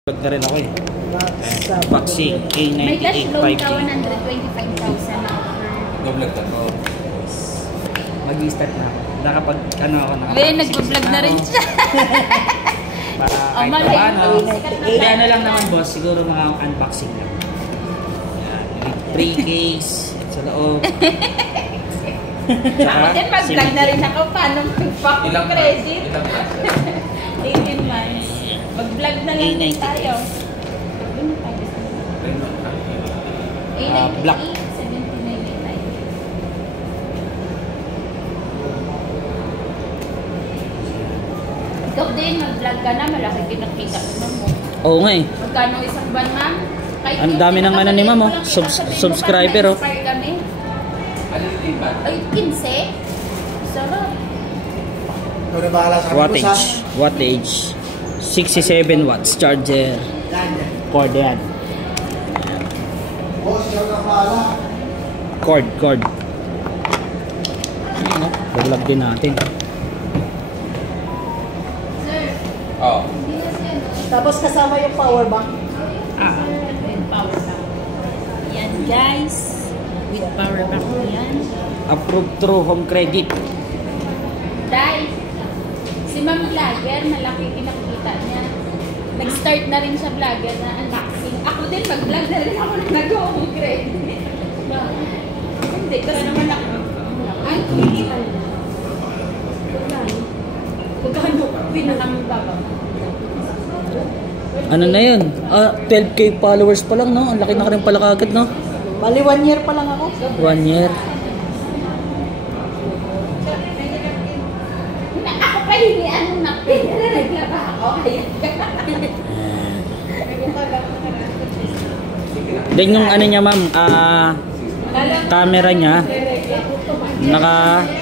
Pag na rin ako eh. Vaccine May cash A98 loan 5G. ka 125,000 na offer. Go-vlog ka to. Mag-i-start na ako. Nakapag ano ako na. May nag-vlog na rin siya. Para kahit pa ano. Hindi ano lang naman boss. Siguro mga unboxing lang. Yan. Free case sa loob. Ako din mag-vlog na rin ako. Paano mag-credit? Ilang months? 18 months. Mag-vlog na lang din tayo. Black. 79 tayo. Ikaw din, mag-vlog ka na. Malaki pinakita ko mo. Oo nga eh. Magkano isang buwan, ma'am? Ang dami ng ano ni ma'am oh. Subscriber oh. Ano yung iba? Ay, 15? Sarap. Wattage 67 watts charger cord yan cord vlog din natin Sir, Oo. Tapos kasama yung power bank. with power bank. Yan guys. With power bank yan. approved through home credit. Dahil si Ma'am Vlogger, malaki pinakita niya. Nag-start na rin siya vlogger na unboxing. Ako din, mag-vlog na rin ako na nag-home credit. Hindi, kasi naman ako. Ay, hindi pa rin. Magkano? Pinakang baba. Ano na yun? 12k followers pa lang, no? Ang laki na ka rin pala kagad, no? Bali 1 year pa lang ako. 1 year. Ako pa hindi ano na naglaba ako. Then yung ano niya, ma'am, camera niya, naka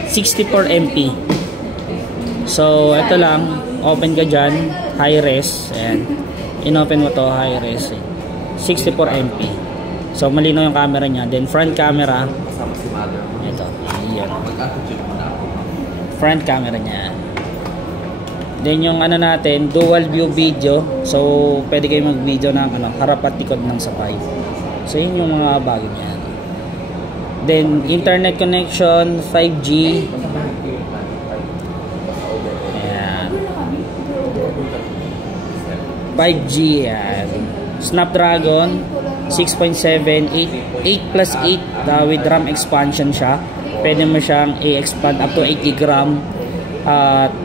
64 MP. So, ito lang, open ka dyan, high res, ayan. In-open mo to, high res, 64 MP. So, malinaw yung camera niya. Then, front camera, Kasama si mother mo. ito, ayan. Mag-attitude mo na ako. Front camera niya. Then, yung ano natin, dual view video. So, pwede kayo mag-video ng ano, harap at likod ng sapay. So, yun yung mga bagay niya. Then, internet connection, 5G. Ayan. 5G, yan. Snapdragon 6.7, 8 plus 8 with RAM expansion siya. Pwede mo siyang i-expand up to 8 GB RAM.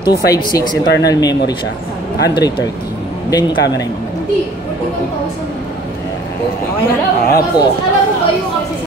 256 internal memory siya. Android 13. Then yung camera yung Hindi, 41,000. po. Alam mo ba yung